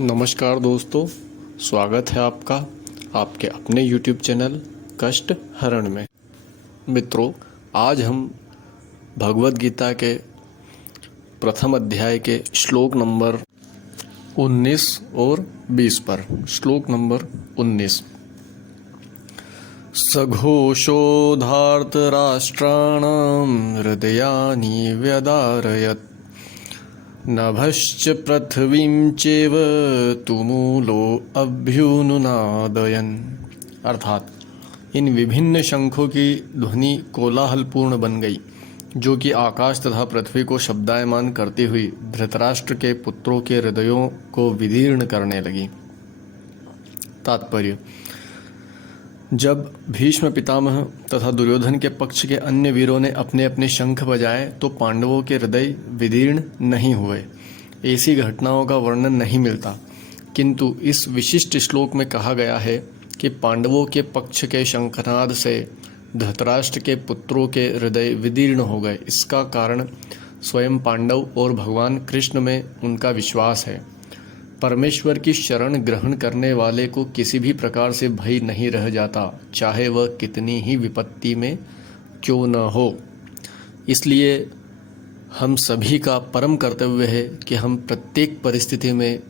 नमस्कार दोस्तों, स्वागत है आपका आपके अपने YouTube चैनल कष्ट हरण में। मित्रों, आज हम भगवद गीता के प्रथम अध्याय के श्लोक नंबर 19 और 20 पर। श्लोक नंबर 19। सघोषोधार्तराष्ट्राणां हृदयानि व्यदारयत् नभश्च पृथ्वीं चैव तुमूलो अभ्युनुनादयन्। अर्थात इन विभिन्न शंखों की ध्वनि कोलाहलपूर्ण बन गई, जो कि आकाश तथा पृथ्वी को शब्दायमान करती हुई धृतराष्ट्र के पुत्रों के हृदयों को विदीर्ण करने लगी। तात्पर्य: जब भीष्म पितामह तथा दुर्योधन के पक्ष के अन्य वीरों ने अपने अपने शंख बजाए तो पांडवों के हृदय विदीर्ण नहीं हुए। ऐसी घटनाओं का वर्णन नहीं मिलता, किंतु इस विशिष्ट श्लोक में कहा गया है कि पांडवों के पक्ष के शंखनाद से धृतराष्ट्र के पुत्रों के हृदय विदीर्ण हो गए। इसका कारण स्वयं पांडव और भगवान कृष्ण में उनका विश्वास है। परमेश्वर की शरण ग्रहण करने वाले को किसी भी प्रकार से भय नहीं रह जाता, चाहे वह कितनी ही विपत्ति में क्यों न हो। इसलिए हम सभी का परम कर्तव्य है कि हम प्रत्येक परिस्थिति में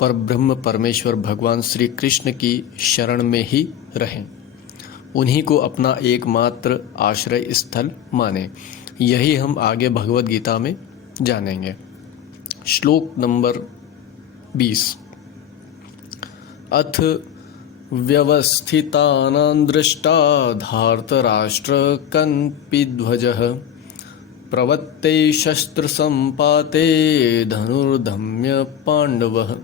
परब्रह्म परमेश्वर भगवान श्री कृष्ण की शरण में ही रहें, उन्हीं को अपना एकमात्र आश्रय स्थल माने। यही हम आगे भगवद गीता में जानेंगे। श्लोक नंबर 20। अथ व्यवस्थितानां दृष्टा धार्तराष्ट्रकन्पिध्वजः प्रवत्ते शस्त्रसम्पाते धनुर्धम्य पाण्डवः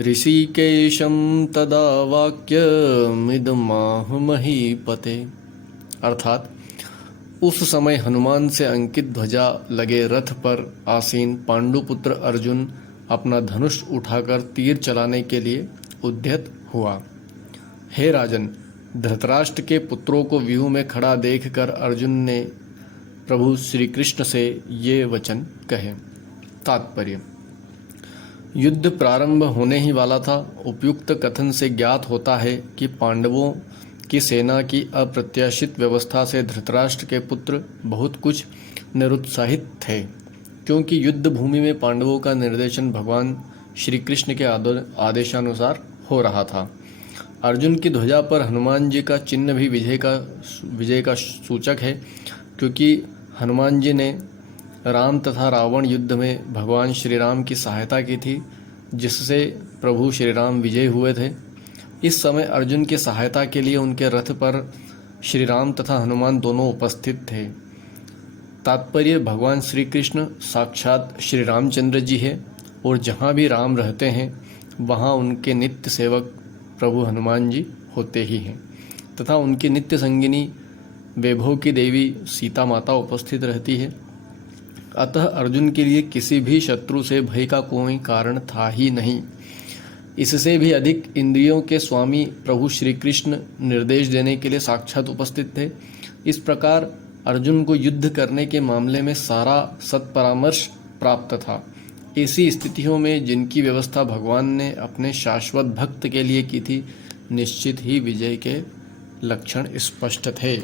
ऋषिकेशं तदा वाक्यमिदमाह महीपते। अर्थात उस समय हनुमान से अंकित ध्वजा लगे रथ पर आसीन पांडुपुत्र अर्जुन अपना धनुष उठाकर तीर चलाने के लिए उद्यत हुआ। हे राजन, धृतराष्ट्र के पुत्रों को व्यूह में खड़ा देखकर अर्जुन ने प्रभु श्री कृष्ण से ये वचन कहे। तात्पर्य: युद्ध प्रारंभ होने ही वाला था। उपयुक्त कथन से ज्ञात होता है कि पांडवों की सेना की अप्रत्याशित व्यवस्था से धृतराष्ट्र के पुत्र बहुत कुछ निरुत्साहित थे, क्योंकि युद्ध भूमि में पांडवों का निर्देशन भगवान श्री कृष्ण के आदेशानुसार हो रहा था। अर्जुन की ध्वजा पर हनुमान जी का चिन्ह भी विजय का सूचक है, क्योंकि हनुमान जी ने राम तथा रावण युद्ध में भगवान श्री राम की सहायता की थी, जिससे प्रभु श्री राम विजय हुए थे। इस समय अर्जुन की सहायता के लिए उनके रथ पर श्री राम तथा हनुमान दोनों उपस्थित थे। तात्पर्य: भगवान श्री कृष्ण साक्षात श्री रामचंद्र जी है, और जहाँ भी राम रहते हैं वहाँ उनके नित्य सेवक प्रभु हनुमान जी होते ही हैं, तथा उनकी नित्य संगिनी वैभव की देवी सीता माता उपस्थित रहती है। अतः अर्जुन के लिए किसी भी शत्रु से भय का कोई कारण था ही नहीं। इससे भी अधिक इंद्रियों के स्वामी प्रभु श्री कृष्ण निर्देश देने के लिए साक्षात उपस्थित थे। इस प्रकार अर्जुन को युद्ध करने के मामले में सारा सत्परामर्श प्राप्त था। ऐसी स्थितियों में जिनकी व्यवस्था भगवान ने अपने शाश्वत भक्त के लिए की थी, निश्चित ही विजय के लक्षण स्पष्ट थे।